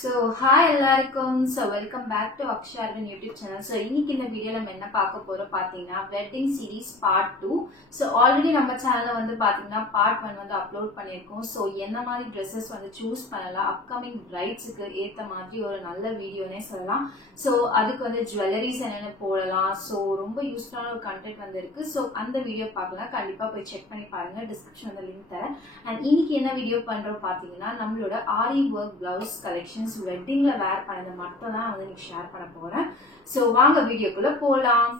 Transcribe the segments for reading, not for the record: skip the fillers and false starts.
So hi எல்லாருக்கும். So welcome back to Akshay Arvind YouTube channel. So இன்னைக்கு இந்த வீடியோல நம்ம என்ன பார்க்க போறோம் பாத்தீங்கன்னா wedding series part 2. So already நம்ம சேனல்ல வந்து பாத்தீங்கன்னா part 1 வந்து அப்லோட் பண்ணிருக்கோம். So என்ன மாதிரி dresses வந்து சூஸ் பண்ணலாம் upcoming bridesக்கு ஏத்த மாதிரி ஒரு நல்ல வீடியோனே சொல்லலாம். So அதுக்கு வந்து jewelries என்னென்ன போடலாம். So ரொம்ப யூஸ்ஃபுல்லான ஒரு கண்டென்ட் வந்து இருக்கு. So அந்த வீடியோ பார்க்கலாம். கண்டிப்பா போய் செக் பண்ணி பாருங்க. டிஸ்கிரிப்ஷன்ல லிங்க் தரேன். And இன்னைக்கு என்ன வீடியோ பண்றோம் பாத்தீங்கன்னா நம்மளோட ஆரி work blouse collections வெட்டிங்ல வேர் பண்ணது மட்டும் தான் வந்து நீங்க ஷேர் பண்ண போறேன். சோ வாங்க வீடியோக்குள்ள போலாம்.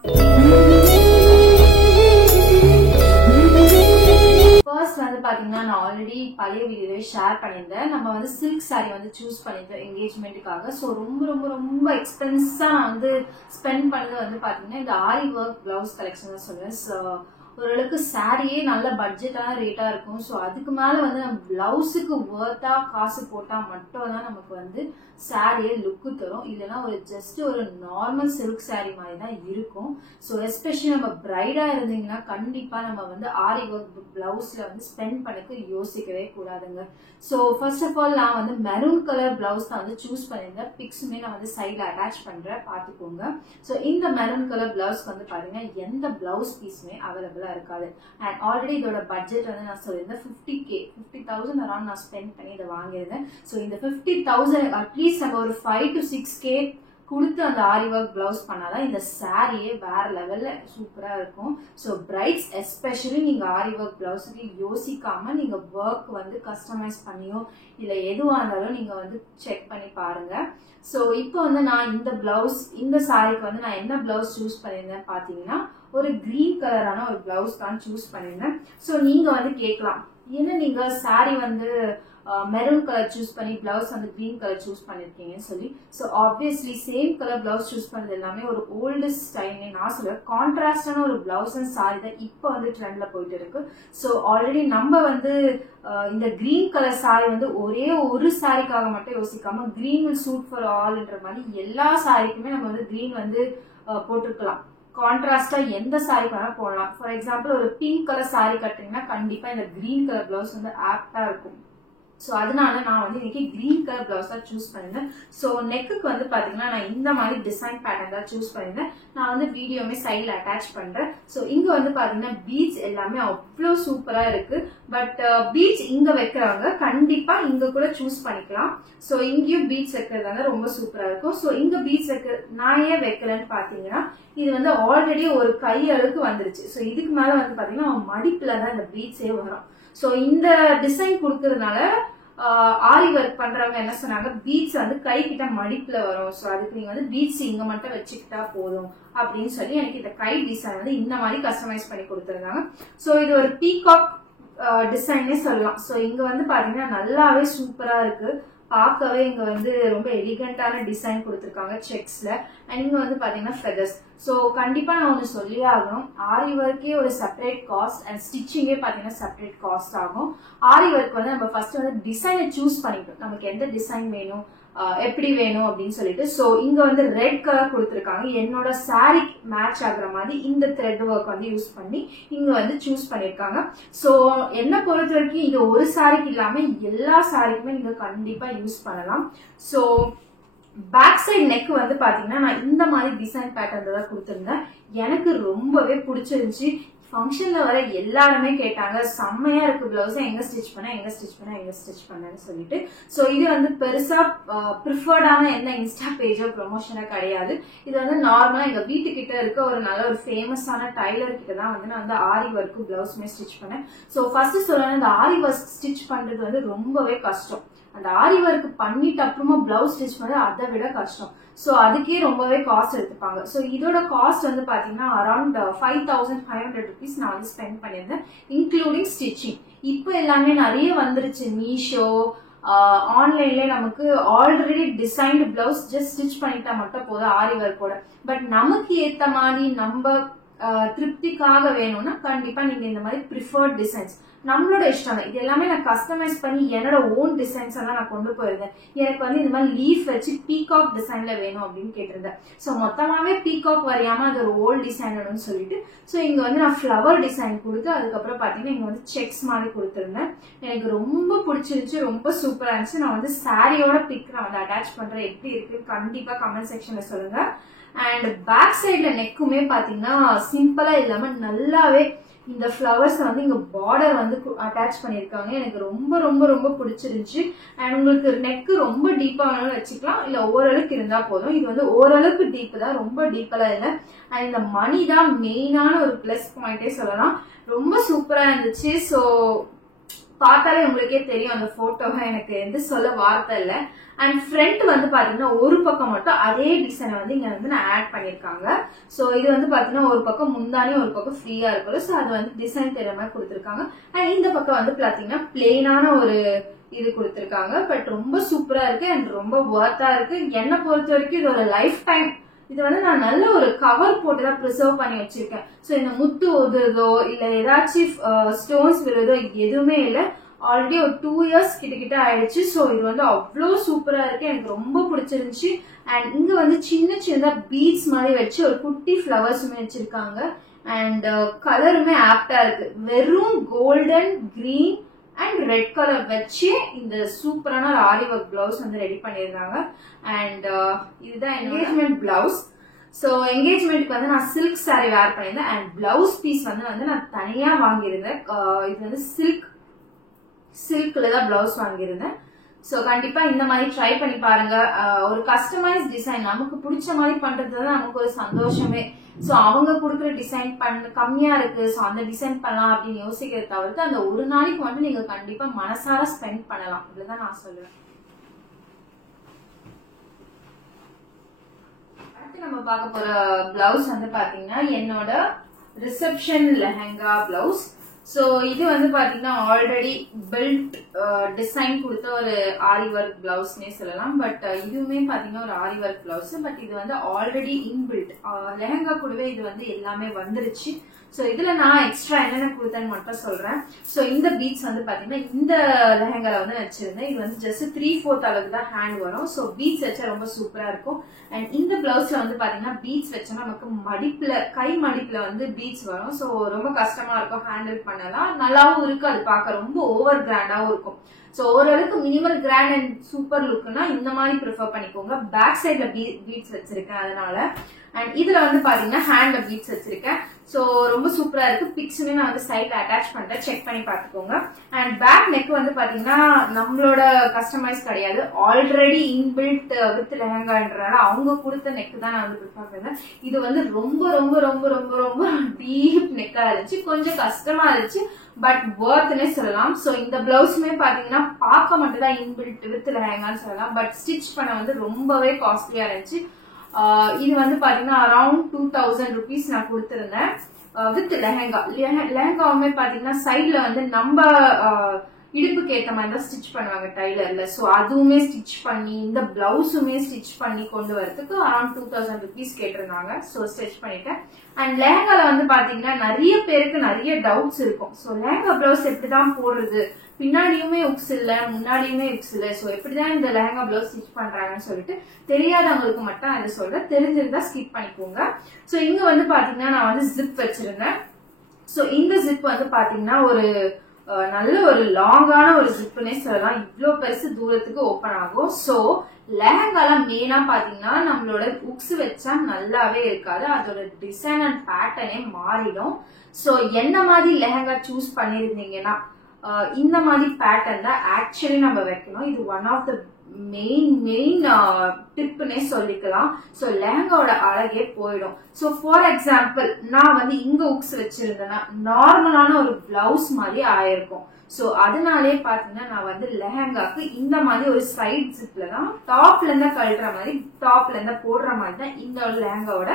ஃபர்ஸ்ட் வந்து பாத்தீங்கன்னா நான் ஆல்ரெடி பழைய வீடியோவே ஷேர் பண்ணியிருந்தேன். நம்ம வந்து சில்க் சாரி வந்து சூஸ் பண்ணியிருந்தோம் என்கேஜ்மெண்ட்டுக்காக. ஸோ ரொம்ப ரொம்ப ரொம்ப எக்ஸ்பென்ஸா நான் வந்து ஸ்பெண்ட் பண்ணது வந்து பாத்தீங்கன்னா இந்த ஆரி ஒர்க் பிளவுஸ் கலெக்ஷன் தான் சொல்லுவேன். ஓரளவுக்கு சாரியே நல்ல பட்ஜெட்டான ரேட்டா இருக்கும். ஸோ அதுக்கு மேல வந்து நம்ம பிளவுஸுக்கு ஒர்த்தா காசு போட்டா மட்டும் தான் நமக்கு வந்து சாரியே லுக்கு தரும். இல்லைன்னா ஒரு ஜஸ்ட் ஒரு நார்மல் சில்க் சாரி மாதிரி தான் இருக்கும். ஸோ எஸ்பெஷலி நம்ம பிரைடா இருந்தீங்கன்னா கண்டிப்பா நம்ம வந்து ஆரி ஒர்க் பிளவுஸ்ல வந்து ஸ்பெண்ட் பண்ணக்கு யோசிக்கவே கூடாதுங்க. ஸோ ஃபர்ஸ்ட் ஆஃப் ஆல் நான் வந்து மெரூன் கலர் பிளவுஸ் தான் வந்து சூஸ் பண்ணியிருந்தேன். பிக்ஸுமே நான் வந்து சைட்ல அட்டாச் பண்றேன், பாத்துக்கோங்க. ஸோ இந்த மெரூன் கலர் பிளவுஸ்க்கு வந்து பாத்தீங்கன்னா எந்த பிளவுஸ் பீஸுமே அவைலபிளா இருக்காது. அண்ட் ஆல்ரெடி இதோட பட்ஜெட் வந்து நான் சொல்லியிருந்தேன் 50,000 அரௌண்ட் நான் ஸ்பெண்ட் பண்ணி இதை வாங்கியிருந்தேன். ஸோ இந்த 50,000 அட்லீஸ்ட் நம்ம ஒரு 5 to 6K கொடுத்து அந்த ஆரி ஒர்க் பிளவுஸ் பண்ணாதான் இந்த சாரியே வேற லெவல்ல சூப்பரா இருக்கும். ஸோ பிரைட்ஸ் எஸ்பெஷலி நீங்க ஆரி ஒர்க் பிளவுஸுக்கு யோசிக்காம நீங்க ஒர்க் வந்து கஸ்டமைஸ் பண்ணியோ இல்ல எதுவா இருந்தாலும் நீங்க வந்து செக் பண்ணி பாருங்க. ஸோ இப்போ வந்து நான் இந்த பிளவுஸ் இந்த சாரிக்கு வந்து நான் என்ன பிளவுஸ் சூஸ் பண்ணியிருந்தேன் பாத்தீங்கன்னா ஒரு கிரீன் கலரான ஒரு பிளவுஸ் தான் சூஸ் பண்ணியிருந்தேன். ஸோ நீங்க வந்து கேட்கலாம், ஏன்னா நீங்க சாரி வந்து மெரூன் கலர் சூஸ் பண்ணி பிளவுஸ் வந்து கிரீன் கலர் சூஸ் பண்ணிருக்கீங்கன்னு சொல்லி. So obviously same colour blouse choose பண்ணது எல்லாமே ஒரு ஓல்டு ஸ்டைல்னே நான் சொல்லுவேன். கான்ட்ராஸ்டான ஒரு பிளவுஸ் அண்ட் சாரி தான் இப்போ வந்து ட்ரெண்ட்ல போயிட்டு இருக்கு. ஸோ ஆல்ரெடி நம்ம வந்து இந்த கிரீன் கலர் சாரி வந்து ஒரே ஒரு சாரிக்காக மட்டும் யோசிக்காம கிரீன் வில் சூட் ஃபார் ஆல்ன்ற மாதிரி எல்லா சாரிக்குமே நம்ம வந்து கிரீன் வந்து போட்டிருக்கலாம். கான்ட்ராஸ்டா எந்த சாரி வேணா போடலாம். ஃபார் எக்ஸாம்பிள் ஒரு பிங்க் கலர் சாரி கட்டுறீங்கன்னா கண்டிப்பா இந்த கிரீன் கலர் பிளவுஸ் வந்து ஆப்டா இருக்கும். ஸோ அதனால நான் வந்து இன்னைக்கு கிரீன் கலர் பிளவுஸ் தான் சூஸ் பண்ணிருந்தேன். ஸோ நெக்குக்கு வந்து பாத்தீங்கன்னா நான் இந்த மாதிரி டிசைன் பேட்டர்ன் தான் சூஸ் பண்ணிருந்தேன். நான் வந்து வீடியோமே சைட்ல அட்டாச் பண்றேன். ஸோ இங்க வந்து பாத்தீங்கன்னா பீட்ஸ் எல்லாமே அவ்வளோ சூப்பரா இருக்கு. பட் பீட்ஸ் இங்க வைக்கிறாங்க, கண்டிப்பா இங்க கூட சூஸ் பண்ணிக்கலாம். ஸோ இங்கேயும் பீட்ஸ் வைக்கிறதாங்க ரொம்ப சூப்பரா இருக்கும். ஸோ இங்க பீட்ஸ் வைக்க நான் ஏன் வைக்கிறேன்னு பாத்தீங்கன்னா இது வந்து ஆல்ரெடி ஒரு கை அளவுக்கு வந்துருச்சு. ஸோ இதுக்கு மேல வந்து பாத்தீங்கன்னா மடிப்புல தான் இந்த பீட்ஸே வரும். ஸோ இந்த டிசைன் கொடுக்கறதுனால ஆரி ஒர்க் பண்றவங்க என்ன சொன்னாங்க, பீட்ஸ் வந்து கை கிட்ட மடிப்புல வரும். ஸோ அதுக்கு நீங்க வந்து பீட்ஸ் இங்க மட்டும் வச்சுக்கிட்டா போதும் அப்படின்னு சொல்லி எனக்கு இந்த கை டிசைன் வந்து இந்த மாதிரி கஸ்டமைஸ் பண்ணி கொடுத்துருந்தாங்க. ஸோ இது ஒரு பீகாக் டிசைன்னே சொல்லலாம். ஸோ இங்க வந்து பாத்தீங்கன்னா நல்லாவே சூப்பரா இருக்கு. பார்க்கவே இங்க வந்து ரொம்ப எலிகண்டான டிசைன் கொடுத்துருக்காங்க செக்ஸ்ல. அண்ட் இங்க வந்து பாத்தீங்கன்னா ஃபெதர்ஸ். ஸோ கண்டிப்பா நான் ஒன்று சொல்லியே ஆகணும், ஆரி ஒர்க்கே ஒரு செப்பரேட் காஸ்ட் அண்ட் ஸ்டிச்சிங்கே பாத்தீங்கன்னா செப்பரேட் காஸ்ட் ஆகும். ஆரி ஒர்க் வந்து நம்ம ஃபர்ஸ்ட் வந்து டிசைனை சூஸ் பண்ணிட்டோம், நமக்கு எந்த டிசைன் வேணும் எப்படி வேணும் அப்படின்னு சொல்லிட்டு. ஸோ இங்க வந்து ரெட் கலர் கொடுத்துருக்காங்க. என்னோட சாரி மேட்ச் ஆகுற மாதிரி இந்த த்ரெட் ஒர்க் வந்து யூஸ் பண்ணி இங்க வந்து சூஸ் பண்ணிருக்காங்க. ஸோ என்ன பொறுத்த வரைக்கும் இது ஒரு சாரிக்கு இல்லாம எல்லா சாரிக்குமே நீங்க கண்டிப்பா யூஸ் பண்ணலாம். ஸோ பேக் சைட் நெக் வந்து பாத்தீங்கன்னா நான் இந்த மாதிரி டிசைன் பேட்டர்ன் தான் கொடுத்திருந்தேன். எனக்கு ரொம்பவே பிடிச்சிருந்துச்சு. ஃபங்க்ஷன்ல வர எல்லாருமே கேட்டாங்க, செம்மையா இருக்கு பிளவுஸ், எங்க ஸ்டிச் பண்ணேன்னு சொல்லிட்டு. சோ இது வந்து பெருசா ப்ரிஃபர்டான என்ன இன்ஸ்டா பேஜோ ப்ரொமோஷனோ கிடையாது. இது வந்து நார்மலா எங்க வீட்டுக்கிட்ட இருக்க ஒரு நல்ல ஒரு ஃபேமஸான டைலர் கிட்ட தான் வந்து நான் வந்து ஆரி ஒர்க்கு பிளவுஸ்மே ஸ்டிச் பண்ணேன். சோ ஃபர்ஸ்ட் சொல்லணும், இந்த ஆரி ஒர்க் ஸ்டிச் பண்றது வந்து ரொம்பவே கஷ்டம். அந்த ஆரி ஒர்க் பண்ணிட்டு அப்புறமா பிளவுஸ் ஸ்டிச் பண்ணது அதை விட கஷ்டம். சோ அதுக்கே ரொம்பவே காஸ்ட் எடுத்துப்பாங்க. சோ இதோட காஸ்ட் வந்து பாத்தீங்கன்னா அரௌண்ட் 5,500 rupees நான் வந்து ஸ்பெண்ட் பண்ணியிருந்தேன் இன்க்ளூடிங் ஸ்டிச்சிங். இப்போ எல்லாமே நிறைய வந்துருச்சு, மீஷோ ஆன்லைன்ல நமக்கு already designed blouse just stitch பண்ணிட்டா மட்டும் போதும் ஆரி ஒர்க்கோட. பட் நமக்கு ஏத்த மாதிரி நம்ம திருப்திக்காக வேணும்னா கண்டிப்பா நீங்க இந்த மாதிரி ப்ரிஃபர்ட் டிசைன்ஸ் நம்மளோட இஷ்டம் தான். இது எல்லாமே நான் கஸ்டமைஸ் பண்ணி என்னோட ஓன் டிசைன்ஸ் எல்லாம் நான் கொண்டு போயிருந்தேன். எனக்கு வந்து இந்த மாதிரி லீஃப் வச்சு பீகாக் டிசைன்ல வேணும் அப்படின்னு கேட்டிருந்தேன். ஸோ மொத்தமாவே பீகாக் வரையாம அது ஒரு ஓல்ட் டிசைன் வேணும்னு சொல்லிட்டு ஸோ இங்க வந்து நான் ஃபிளவர் டிசைன் கொடுத்து அதுக்கப்புறம் பாத்தீங்கன்னா இங்க வந்து செக்ஸ் மாதிரி கொடுத்துருந்தேன். எனக்கு ரொம்ப பிடிச்சிருந்துச்சு, ரொம்ப சூப்பரா இருந்துச்சு. நான் வந்து சாரியோட பிக் நான் வந்து அட்டாச் பண்றேன். எப்படி இருக்கு கண்டிப்பா கமெண்ட் செக்ஷன்ல சொல்லுங்க. அண்ட் பேக் சைட்ல நெக்குமே பாத்தீங்கன்னா சிம்பிளா இல்லாம நல்லாவே இந்த ஃபிளவர்ஸ் வந்து இங்க பார்டர் வந்து அட்டாச் பண்ணிருக்காங்க. எனக்கு ரொம்ப ரொம்ப ரொம்ப பிடிச்சிருந்துச்சு. அண்ட் உங்களுக்கு நெக்கு ரொம்ப டீப்பா வேணாலும் வச்சுக்கலாம், இல்ல ஓரளவுக்கு இருந்தா போதும். இது வந்து ஓரளவுக்கு டீப் தான், ரொம்ப டீப்பெல்லாம் இல்லை. அண்ட் இந்த மணி தான் மெயினான ஒரு பிளஸ் பாயிண்டே சொல்லலாம். ரொம்ப சூப்பரா இருந்துச்சு. ஸோ பார்த்தாலே உங்களுக்கே தெரியும் அந்த போட்டோவை, எனக்கு எந்த சொல்ல வார்த்தை இல்லை. அண்ட் ஃப்ரண்ட் வந்து பாத்தீங்கன்னா ஒரு பக்கம் மட்டும் அதே டிசைனை வந்து இங்க வந்து நான் ஆட் பண்ணிருக்காங்க. ஸோ இது வந்து பாத்தீங்கன்னா ஒரு பக்கம் முந்தானி ஒரு பக்கம் ஃப்ரீயா இருக்கும். ஸோ அது வந்து டிசைன் தெரியாம மாதிரி கொடுத்துருக்காங்க. அண்ட் இந்த பக்கம் வந்து பாத்தீங்கன்னா பிளெயினான ஒரு இது கொடுத்துருக்காங்க. பட் ரொம்ப சூப்பரா இருக்கு அண்ட் ரொம்ப ஒர்த்தா இருக்கு. என்னை பொறுத்த வரைக்கும் இது ஒரு லைஃப் டைம். இது வந்து நான் நல்ல ஒரு கவர் போட்டு தான் ப்ரிசர்வ் பண்ணி வச்சிருக்கேன். ஸோ இந்த முத்து உதுறதோ இல்ல ஏதாச்சும் ஸ்டோன்ஸ் விழுதோ எதுவுமே இல்லை. ஆல்ரெடி ஒரு 2 இயர்ஸ் கிட்ட ஆயிடுச்சு. ஸோ இது வந்து அவ்வளோ சூப்பரா இருக்கு, எனக்கு ரொம்ப பிடிச்சிருந்துச்சு. அண்ட் இங்க வந்து சின்ன சின்னதா பீட்ஸ் மாதிரி வச்சு ஒரு குட்டி ஃபிளவர்ஸுமே வச்சிருக்காங்க. அண்ட் கலருமே ஆப்டா இருக்கு. வெறும் golden green and red colour வச்சு இந்த சூப்பரான ஒரு ஆரி ஒர்க் பிளவுஸ் வந்து ரெடி பண்ணிருக்காங்க. அண்ட் இதுதான் என்கேஜ்மெண்ட் பிளவுஸ். ஸோ என்கேஜ்மெண்ட்க்கு வந்து நான் சில்க் சாரி வேர் பண்ணியிருந்தேன். அண்ட் பிளவுஸ் பீஸ் வந்து நான் தனியா வாங்கியிருந்தேன். இது வந்து சில்க்ல தான் பிளவுஸ் வாங்கியிருந்தேன். ஸோ கண்டிப்பா இந்த மாதிரி ட்ரை பண்ணி பாருங்க. ஒரு கஸ்டமைஸ் டிசைன் நமக்கு பிடிச்ச மாதிரி பண்றதுதான் நமக்கு ஒரு சந்தோஷமே. ஸோ அவங்க கொடுக்குற டிசைன் கம்மியா இருக்கு, ஸோ அந்த டிசைன் பண்ணலாம் அப்படின்னு யோசிக்கிறத தவிர்த்து அந்த ஒரு நாளைக்கு வந்து நீங்க கண்டிப்பா மனசார ஸ்பெண்ட் பண்ணலாம். இதுதான் நான் சொல்லுவேன். அடுத்து நம்ம பார்க்க போற பிளவுஸ் வந்து பாத்தீங்கன்னா என்னோட ரிசப்ஷன் லெஹங்கா பிளவுஸ். ஸோ இது வந்து பாத்தீங்கன்னா ஆல்ரெடி பில்ட் டிசைன் கொடுத்த ஒரு ஆரி ஒர்க் பிளவுஸ்னே சொல்லலாம். பட் இதுவுமே பாத்தீங்கன்னா ஒரு ஆரி ஒர்க் பிளவுஸ். பட் இது வந்து ஆல்ரெடி இன்பில்ட் லெஹங்கா கூடவே இது வந்து எல்லாமே வந்துருச்சு. ஸோ இதுல நான் எக்ஸ்ட்ரா என்னென்ன கொடுத்தேன்னு மட்டும் சொல்றேன். ஸோ இந்த பீட்ஸ் வந்து பாத்தீங்கன்னா இந்த லெஹங்கால வந்து வச்சிருந்தேன். இது வந்து ஜஸ்ட் 3/4 அளவுக்கு தான் ஹேண்ட் வரும். ஸோ பீட்ஸ் வச்சா ரொம்ப சூப்பரா இருக்கும். அண்ட் இந்த பிளவுஸ்ல வந்து பாத்தீங்கன்னா பீட்ஸ் வச்சோம்னா நமக்கு மடிப்புல கை மடிப்புல வந்து பீட்ஸ் வரும். ஸோ ரொம்ப கஷ்டமா இருக்கும் ஹேண்டில் பண்ணலாம். நல்லாவும் இருக்கு, அது பார்க்க ரொம்ப ஓவர் கிராண்டாவும் இருக்கும். ஸோ ஓரளவுக்கு மினிமல் கிராண்ட் அண்ட் சூப்பர் லுக்னா இந்த மாதிரி ப்ரிஃபர் பண்ணிக்கோங்க. பேக் சைட்ல பீட்ஸ் வச்சிருக்கேன் அதனால. அண்ட் இதுல வந்து பாத்தீங்கன்னா ஹேண்ட்ல பீட்ஸ் வச்சிருக்கேன். ஸோ ரொம்ப சூப்பரா இருக்கு. பிக்ஸுமே நான் வந்து சைட்ல அட்டாச் பண்றேன், செக் பண்ணி பாத்துக்கோங்க. அண்ட் பேக் நெக் வந்து பாத்தீங்கன்னா நம்மளோட கஸ்டமைஸ் கிடையாது, ஆல்ரெடி இன்பில்ட் வித் லெஹங்கான்றனால அவங்க கொடுத்த நெக் தான் நான் வந்து ப்ரிஃபர் பண்ணேன். இது வந்து ரொம்ப ரொம்ப ரொம்ப ரொம்ப ரொம்ப டீப் நெக்கா இருந்துச்சு, கொஞ்சம் கஷ்டமா இருந்துச்சு, பட் வர்த்னே சொல்லலாம். ஸோ இந்த பிளவுஸுமே பாத்தீங்கன்னா பார்க்க மட்டும் தான் இன்பில்ட் வித் லெஹங்கான்னு சொல்லலாம். பட் ஸ்டிச் பண்ண வந்து ரொம்பவே காஸ்ட்லியா இருந்துச்சு. இது வந்து பாத்தீங்கன்னா அரௌண்ட் 2000 rupees நான் கொடுத்திருந்தேன் வித் லெஹங்கா. லெஹங்காவுமே பாத்தீங்கன்னா சைட்ல வந்து நம்ம இடுப்புக்கு ஏற்ற மாதிரி தான் ஸ்டிச் பண்ணுவாங்க டைலர்ல. ஸோ அதுவுமே ஸ்டிச் பண்ணி இந்த பிளவுஸுமே ஸ்டிச் பண்ணி கொண்டு வரதுக்கு அரௌண்ட் 2000 rupees கேட்டிருந்தாங்க. ஸோ ஸ்டிச் பண்ணிட்டேன். அண்ட் லெஹங்கால வந்து பாத்தீங்கன்னா நிறைய பேருக்கு நிறைய டவுட்ஸ் இருக்கும். ஸோ லெஹங்கா பிளவுஸ் எப்படிதான் போடுறது, பின்னாடியுமே உக்ஸ் இல்ல முன்னாடியுமே உக்ஸ் இல்ல, ஸோ எப்படிதான் இந்த லெஹங்கா பிளவுஸ் ஸ்டிச் பண்றாங்கன்னு சொல்லிட்டு தெரியாதவங்களுக்கு மட்டும் அதை சொல்றேன், தெரிஞ்சிருந்தா ஸ்கிப் பண்ணிக்கோங்க. ஸோ இங்க வந்து பாத்தீங்கன்னா நான் வந்து ஜிப் வச்சிருந்தேன். ஸோ இந்த ஜிப் வந்து பாத்தீங்கன்னா ஒரு நல்ல ஒரு லாங்கான ஒரு ஜிப்னே சொல்லலாம். இவ்வளோ பெருசு தூரத்துக்கு ஓப்பன் ஆகும். ஸோ லெஹங்கால மெயினா பாத்தீங்கன்னா நம்மளோட உக்ஸ் வச்சா நல்லாவே இருக்காது, அதோட டிசைன் அண்ட் பேட்டர்னே மாறிடும். ஸோ என்ன மாதிரி லெஹங்கா சூஸ் பண்ணிருந்தீங்கன்னா இந்த மாதிரி பேட்டர்ன் தான் ஆக்சுவலி நம்ம வைக்கணும். இது ஒன் ஆஃப் த மெயின் டிப்னே சொல்லிக்கலாம். ஸோ லெஹங்காவோட அழகே போயிடும். ஸோ ஃபார் எக்ஸாம்பிள் நான் வந்து இங்க உக்ஸ் வச்சிருந்தேன்னா நார்மலான ஒரு பிளவுஸ் மாதிரி ஆயிருக்கும். ஸோ அதனாலே பாத்தீங்கன்னா நான் வந்து லெஹங்காக்கு இந்த மாதிரி ஒரு சைட் ஜிப்ல தான் டாப்ல இருந்தா கழட்டுற மாதிரி டாப்ல இருந்தா போடுற மாதிரி தான் இந்த லெஹங்காவோட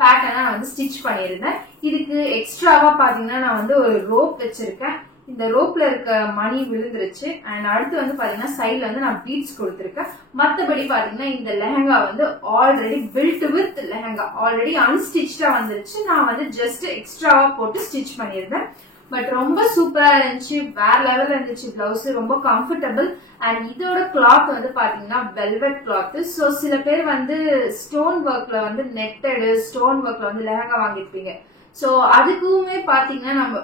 பேட்டர்னா நான் வந்து ஸ்டிச் பண்ணியிருந்தேன். இதுக்கு எக்ஸ்ட்ராவா பாத்தீங்கன்னா நான் வந்து ஒரு ரோப் வச்சிருக்கேன். இந்த ரோப்ல இருக்க மணி விழுந்துருச்சு. அண்ட் அடுத்து வந்து பாத்தீங்கன்னா சைட்ல வந்து நான் பீட்ஸ் கொடுத்திருக்கேன். மத்தபடி பாத்தீங்கன்னா இந்த லெஹங்கா வந்து already built with lehenga already அன்ஸ்டிச்சா வந்துருச்சு. நான் வந்து ஜஸ்ட் எக்ஸ்ட்ராவா போட்டு ஸ்டிச் பண்ணியிருந்தேன். பட் ரொம்ப சூப்பரா இருந்துச்சு, வேற லெவல்ல இருந்துச்சு பிளவுஸ், ரொம்ப கம்ஃபர்டபுள். அண்ட் இதோட கிளாத் வந்து பாத்தீங்கன்னா வெல்வெட் கிளாத். சோ சில பேர் வந்து ஸ்டோன் ஒர்க்ல வந்து நெட்டடு ஸ்டோன் ஒர்க்ல வந்து லெஹங்கா வாங்கிருப்பீங்க. சோ அதுக்குமே பாத்தீங்கன்னா நம்ம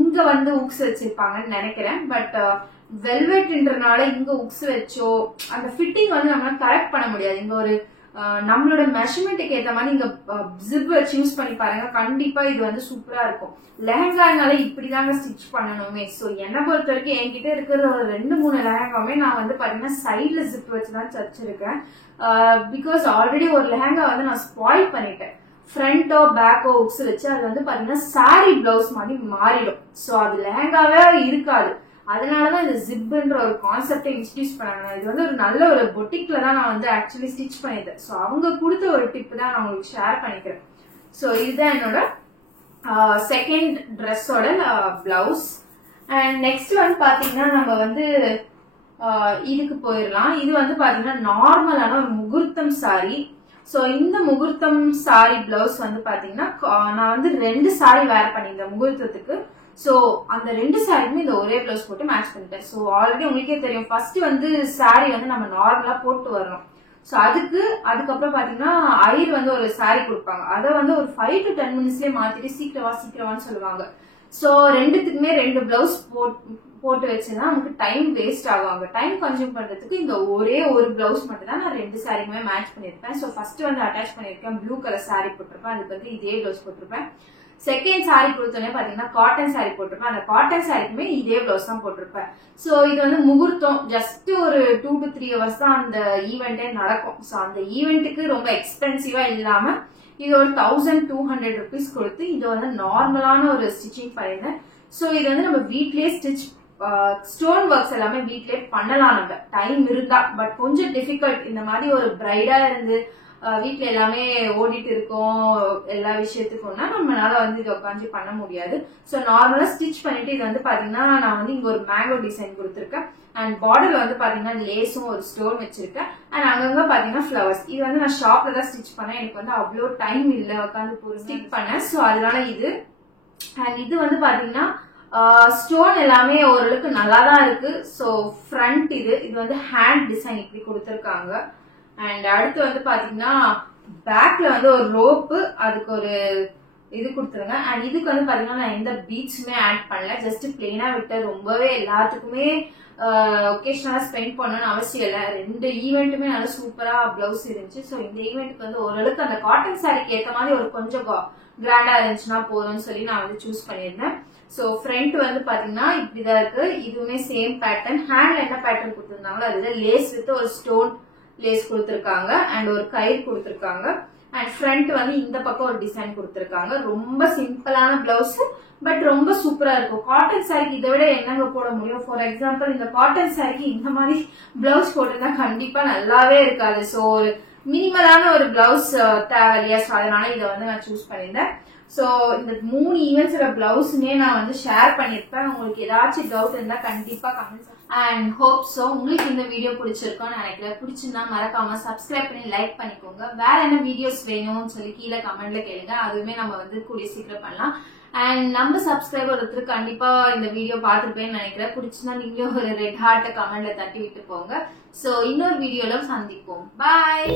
இங்க வந்து உக்ஸ் வச்சிருப்பாங்கன்னு நினைக்கிறேன். பட் வெல்வெட்ன்றனால இங்க உக்ஸ் வச்சோ அந்த ஃபிட்டிங் வந்து நம்ம கரெக்ட் பண்ண முடியாது. இங்க ஒரு நம்மளோட மெஷர்மெண்ட்டுக்கு ஏற்ற மாதிரி நீங்க ஜிப் வச்சு யூஸ் பண்ணி பாருங்க, கண்டிப்பா இது வந்து சூப்பரா இருக்கும். லெஹங்கானால இப்படிதாங்க ஸ்டிச் பண்ணணுமே. சோ என்னை பொறுத்த வரைக்கும் என்கிட்ட இருக்கிற ஒரு 2-3 லெஹங்காவுமே நான் வந்து பாத்தீங்கன்னா சைட்ல ஜிப் வச்சுதான் தச்சிருக்கேன். பிகாஸ் ஆல்ரெடி ஒரு லெஹங்கா வந்து நான் ஸ்பாயில் பண்ணிட்டேன். ஃப்ரண்டோ பேக்கோ உக்ஸ் வச்சு அது வந்து பாத்தீங்கன்னா சாரி பிளவுஸ் மாதிரி மாறிடும். சோ அது லெஹங்காவே இருக்காது. அதனாலதான் இந்த ஜிப்ன்ற ஒரு கான்செப்டை இன்ட்ரடியூஸ் பண்ணாங்க. இது வந்து ஒரு நல்ல ஒரு பொட்டிக்ல தான் நான் வந்து ஆக்சுவலி ஸ்டிச் பண்ணிட்டேன். ஸோ அவங்க கொடுத்த ஒரு டிப் தான் நான் உங்களுக்கு ஷேர் பண்ணிக்கிறேன். ஸோ இதுதான் என்னோட செகண்ட் ட்ரெஸ்ஸோட பிளவுஸ். அண்ட் நெக்ஸ்ட் வந்து பாத்தீங்கன்னா நம்ம வந்து இதுக்கு போயிடலாம். இது வந்து பாத்தீங்கன்னா நார்மலான ஒரு முகூர்த்தம் சாரி. சோ இந்த முகூர்த்தம் சாரி பிளவுஸ் வந்து பாத்தீங்கன்னா நான் வந்து 2 சாரி வேர் பண்ணியிருந்தேன் முகூர்த்தத்துக்கு. சோ அந்த 2 சாரிக்குமே இந்த ஒரே பிளவுஸ் போட்டு மேட்ச் பண்ணிட்டேன். சோ ஆல்ரெடி உங்களுக்கே தெரியும், ஃபர்ஸ்ட் வந்து சாரி வந்து நம்ம நார்மலா போட்டு வரணும். சோ அதுக்கப்புறம் பாத்தீங்கன்னா ஐயர் வந்து ஒரு சாரி கொடுப்பாங்க. அதை வந்து ஒரு 5 to 10 மினிட்ஸ்லயே மாத்திட்டு சீக்கிரமான்னு சொல்லுவாங்க. சோ ரெண்டுத்துக்குமே 2 பிளவுஸ் போட்டு வச்சுன்னா நமக்கு டைம் வேஸ்ட் ஆகும். டைம் கன்சியூம் பண்றதுக்கு இந்த ஒரே ஒரு பிளவுஸ் மட்டும் தான் நான் 2 சாரிக்குமே மேட்ச் பண்ணிருப்பேன். சோ ஃபர்ஸ்ட் வந்து அட்டாச் பண்ணிருக்கேன் ப்ளூ கலர் சாரி போட்டிருப்பேன், அதுக்கு வந்து இதே பிளவுஸ் போட்டிருப்பேன். செகண்ட் சாரி கொடுத்தோன்னே பாத்தீங்கன்னா காட்டன் சாரி போட்டிருப்பேன். அந்த காட்டன் சாரிக்குமே இதே பிளவுஸ் தான் போட்டிருப்பேன். சோ இது வந்து முகூர்த்தம், ஜஸ்ட் ஒரு 2 to 3 hours தான் அந்த ஈவெண்டே நடக்கும். சோ அந்த ஈவெண்ட்டுக்கு ரொம்ப எக்ஸ்பென்சிவா இல்லாம இது ஒரு 1200 rupees கொடுத்து இது வந்து நார்மலான ஒரு ஸ்டிச்சிங் பண்ணிருந்தேன். சோ இது வந்து நம்ம வீட்லயே ஸ்டிச் ஸ்டோன் ஒர்க்ஸ் எல்லாமே வீட்லயே பண்ணலாம் நம்ம டைம் இருந்தா. பட் கொஞ்சம் டிஃபிகல்ட். இந்த மாதிரி ஒரு பிரைடா இருந்து வீட்டுல எல்லாமே ஓடிட்டு இருக்கோம் எல்லா விஷயத்துக்கும்னா நம்மளால வந்து இதை உட்காந்து பண்ண முடியாது. சோ நார்மலா ஸ்டிச் பண்ணிட்டு இது வந்து பாத்தீங்கன்னா நான் வந்து இங்க ஒரு மேங்கோ டிசைன் கொடுத்துருக்கேன். அண்ட் பார்டர்ல வந்து பாத்தீங்கன்னா லேஸும் ஒரு ஸ்டோன் வச்சிருக்கேன். அண்ட் அங்கங்க பாத்தீங்கன்னா ஃபிளவர்ஸ். இது வந்து நான் ஷாப்ல தான் ஸ்டிச் பண்ணேன். எனக்கு வந்து அவ்வளோ டைம் இல்ல உட்காந்து ஸ்டிச் பண்ணேன். சோ அதனால இது. அண்ட் இது வந்து பாத்தீங்கன்னா ஸ்டோன் எல்லாமே ஓரளவுக்கு நல்லா தான் இருக்கு. சோ ஃப்ரண்ட் இது வந்து ஹேண்ட் டிசைன் இப்படி கொடுத்துருக்காங்க. அண்ட் அடுத்து வந்து பாத்தீங்கன்னா பேக்ல வந்து ஒரு ரோப்பு, அதுக்கு ஒரு இது கொடுத்துருங்க. அண்ட் இதுக்கு வந்து பாத்தீங்கன்னா நான் எந்த பீட்ஸுமே ஆட் பண்ணல, ஜஸ்ட் பிளெயினா விட்டு ரொம்பவே எல்லாத்துக்குமே ஒகேஷனலா ஸ்பெண்ட் பண்ணணும்னு அவசியம் இல்லை. 2 ஈவெண்ட்டுமே நல்லா சூப்பரா பிளவுஸ் இருந்துச்சு. ஸோ இந்த ஈவெண்ட்டுக்கு வந்து ஓரளவுக்கு அந்த காட்டன் சாரிக்கு ஏற்ற மாதிரி ஒரு கொஞ்சம் கிராண்டா இருந்துச்சுன்னா போதும்னு சொல்லி நான் வந்து சூஸ் பண்ணியிருந்தேன். சோ ஃப்ரண்ட் வந்து பாத்தீங்கன்னா இப்படிதான் இருக்கு. இதுவுமே சேம் பேட்டர்ன். ஹேண்ட்ல என்ன பேட்டர்ன் கொடுத்துருந்தாங்களோ அதுல லேஸ் வித் ஒரு ஸ்டோன் லேஸ் கொடுத்துருக்காங்க அண்ட் ஒரு கயிறு கொடுத்துருக்காங்க. அண்ட் ஃப்ரண்ட் வந்து இந்த பக்கம் ஒரு டிசைன் கொடுத்துருக்காங்க. ரொம்ப சிம்பிளான பிளவுஸ், பட் ரொம்ப சூப்பரா இருக்கும். காட்டன் சாரிக்கு இதை விட என்னங்க போட முடியும்? ஃபார் எக்ஸாம்பிள் இந்த காட்டன் சாரிக்கு இந்த மாதிரி பிளவுஸ் போட்டுருந்தா கண்டிப்பா நல்லாவே இருக்காது. சோ ஒரு மினிமலான ஒரு பிளவுஸ் தேவை இல்லையா? சோ அதனால இதை வந்து நான் சூஸ் பண்ணியிருந்தேன். சோ இந்த 3 ஈவெண்ட்ஸோட பிளவுஸ்மே நான் வந்து ஷேர் பண்ணிருப்பேன். உங்களுக்கு ஏதாச்சும் டவுட் இருந்தா கண்டிப்பா கமெண்ட் அண்ட் ஹோப் சோ உங்களுக்கு இந்த வீடியோ பிடிச்சிருக்கும்னு நினைக்கிறேன். பிடிச்சிருந்தா மறக்காம சப்ஸ்கிரைப் பண்ணி லைக் பண்ணிக்கோங்க. வேற என்ன வீடியோஸ் வேணும்னு சொல்லி கீழே கமெண்ட்ல கேளுங்க, அதுவுமே நம்ம வந்து கூடிய சீக்கிரம் பண்ணலாம். அண்ட் நம்ம சப்ஸ்கிரைபர் ஒருத்தர் கண்டிப்பா இந்த வீடியோ பார்த்துருப்பேன்னு நினைக்கிறேன். பிடிச்சிருந்தா நீங்களும் ஒரு ரெட் ஹார்ட்டை கமெண்ட்ல தட்டி விட்டு போங்க. சோ இன்னொரு வீடியோல சந்திப்போம். பாய்.